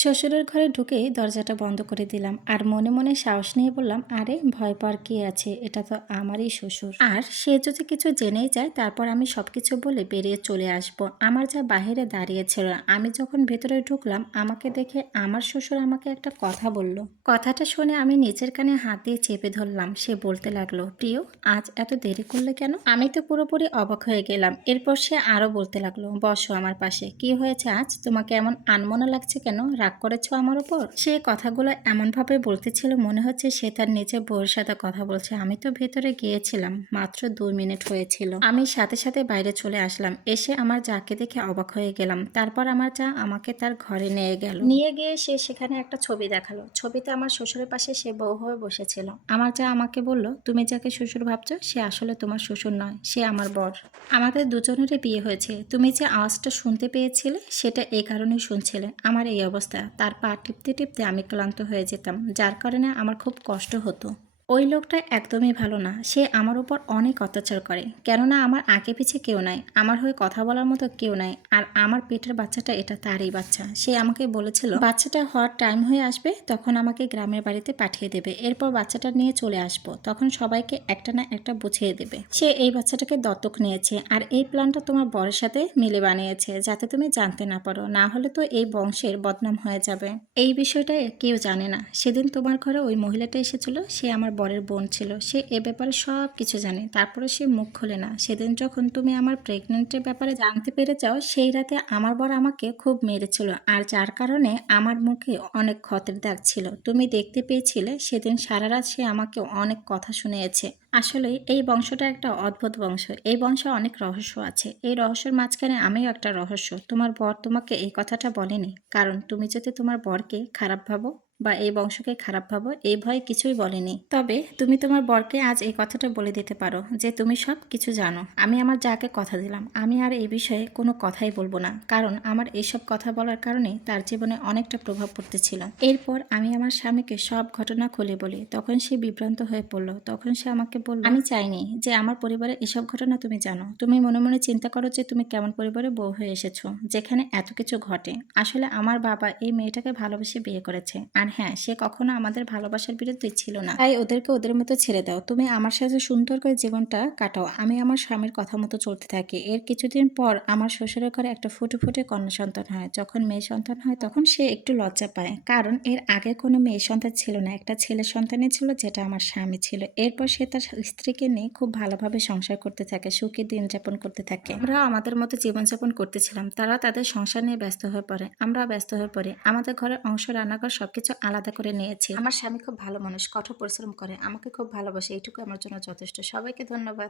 শ্বশুরের ঘরে ঢুকেই দরজাটা বন্ধ করে দিলাম আর মনে মনে সাহস নিয়ে বললাম, আরে ভয় পাওয়ার কি আছে, এটা তো আমারই শ্বশুর। আর সে যদি কিছু জেনেই যায় তারপর আমি সবকিছু বলে বেরিয়ে চলে আসব। আমার যা বাহিরে দাঁড়িয়েছিল, আমি যখন ভেতরে ঢুকলাম আমাকে দেখে আমার শ্বশুর আমাকে একটা কথা বলল। কথাটা শুনে আমি নিচের কানে হাত দিয়ে চেপে ধরলাম। সে বলতে লাগলো, প্রিয়, আজ এত দেরি করলে কেন? আমি তো পুরোপুরি অবাক হয়ে গেলাম। এরপর সে আরো বলতে লাগলো, বসো আমার পাশে। কি হয়েছে আজ, তোমাকে এমন আনমনা লাগছে কেন? রাগ করেছো আমার উপর? সে কথাগুলো এমন ভাবে বলতেছিল মনে হচ্ছে সে তার নিজের বউয়ের সাথে কথা বলছে। আমি তো ভেতরে গিয়েছিলাম, মাত্র 2 মিনিট হয়েছিল। আমি সাথে সাথে বাইরে চলে আসলাম। এসে আমার যাকে দেখে অবাক হয়ে গেলাম। তারপর আমার যা আমাকে তার ঘরে নিয়ে গেল। নিয়ে গিয়ে সে সেখানে একটা ছবি দেখালো। ছবিতে আমার শ্বশুরের পাশে সে বউ হয়ে বসেছিল। আমার যা আমাকে বলল, তুমি যাকে শ্বশুর ভাবছো সে আসলে তোমার শ্বশুর নয়, সে আমার বর। আমাদের দুজনেরই বিয়ে হয়েছে। তুমি যে আওয়াজটা শুনতে পেয়েছিলে সেটা এই কারণেই শুনছিলে। আমার এই অবস্থা, তার পা টিপতে টিপতে আমি ক্লান্ত হয়ে যেতাম, যার কারণে আমার খুব কষ্ট হতো। ওই লোকটা একদমই ভালো না। সে আমার উপর অনেক অত্যাচার করে, কেননা আমার আগে পিছে কেউ নাই, আমার হয়ে কথা বলার মতো কেউ নাই। আর আমার পেটের বাচ্চাটা এটা তারই বাচ্চা। সে আমাকে বলেছিল বাচ্চাটা হওয়ার টাইম হয়ে আসবে তখন আমাকে গ্রামের বাড়িতে পাঠিয়ে দেবে, এরপর বাচ্চাটা নিয়ে চলে আসবো, তখন সবাইকে একটা না একটা বুঝিয়ে দেবে। সে এই বাচ্চাটাকে দত্তক নিয়েছে আর এই প্ল্যানটা তোমার বরের সাথে মিলে বানিয়েছে, যাতে তুমি জানতে না পারো, না হলে তো এই বংশের বদনাম হয়ে যাবে। এই বিষয়টা কেউ জানে না। সেদিন তোমার ঘরে ওই মহিলাটা এসেছিল, সে আমার বরের বোন ছিল। সে এ ব্যাপারে সব কিছু জানে, তারপরে সে মুখ খোলে না। সেদিন যখন তুমি আমার প্রেগনেন্টের ব্যাপারে জানতে পেরে যাও, সেই রাতে আমার বর আমাকে খুব মেরেছিল, আর যার কারণে আমার মুখে অনেক ক্ষতের দাগ ছিল। তুমি দেখতে পেয়েছিলে সেদিন সারা রাত সে আমাকে অনেক কথা শুনিয়েছে। আসলে এই বংশটা একটা অদ্ভুত বংশ। এই বংশে অনেক রহস্য আছে। এই রহস্যের মাঝখানে আমিও একটা রহস্য। তোমার বর তোমাকে এই কথাটা বলেনি, কারণ তুমি যদি তোমার বরকে খারাপ ভাবো বা এই বংশকে খারাপ ভাবো, এই ভয়ে কিছুই বলেনি। তবে তুমি তোমার বরকে আজ এই কথাটা বলে দিতে পারো যে তুমি সব কিছু জানো। আমি আমার যাকে কথা দিলাম, আমি আর এই বিষয়ে কোনো কথাই বলবো না, কারণ আমার এইসব কথা বলার কারণে তার জীবনে অনেকটা প্রভাব পড়তেছিল। এরপর আমি আমার স্বামীকে সব ঘটনা খুলে বলি। তখন সে বিভ্রান্ত হয়ে পড়লো। তখন সে আমাকে বলল, আমি চাইনি যে আমার পরিবারের এসব ঘটনা তুমি জানো। তুমি মনে মনে চিন্তা করো যে তুমি কেমন পরিবারে বউ হয়ে এসেছো যেখানে এত কিছু ঘটে। আসলে আমার বাবা এই মেয়েটাকে ভালোবেসে বিয়ে করেছে, আর হ্যাঁ, সে কখনো আমাদের ভালোবাসার বিরুদ্ধে ছিল না। তাই ওদেরকে ওদের মতো ছেড়ে দাও। তুমি আমার সাথে সুন্দর করে জীবনটা কাটাও। আমি আমার স্বামীর কথা মতো চলতে থাকি। এর কিছুদিন পর আমার শ্বশুরের ঘরে একটা ফুটে ফুটে কন্যা সন্তান হয়। যখন মেয়ে সন্তান হয় তখন সে একটু লজ্জা পায়, কারণ এর আগে কোনো মেয়ে সন্তান ছিল না, একটা ছেলে সন্তানই ছিল, যেটা আমার স্বামী ছিল। এরপর সে তার স্ত্রীকে নিয়ে খুব ভালোভাবে সংসার করতে থাকে, সুখী দিন যাপন করতে থাকে। আমরা আমাদের মতো জীবনযাপন করতেছিলাম, তারা তাদের সংসার নিয়ে ব্যস্ত হয়ে পড়ে, আমরা ব্যস্ত হয়ে পড়ি। আমাদের ঘরের অংশ, রান্নাঘর সবকিছু আলাদা করে নিয়েছি। আমার স্বামী খুব ভালো মানুষ, কঠোর পরিশ্রম করে, আমাকে খুব ভালোবাসে, এইটুকু আমার জন্য যথেষ্ট। সবাইকে ধন্যবাদ।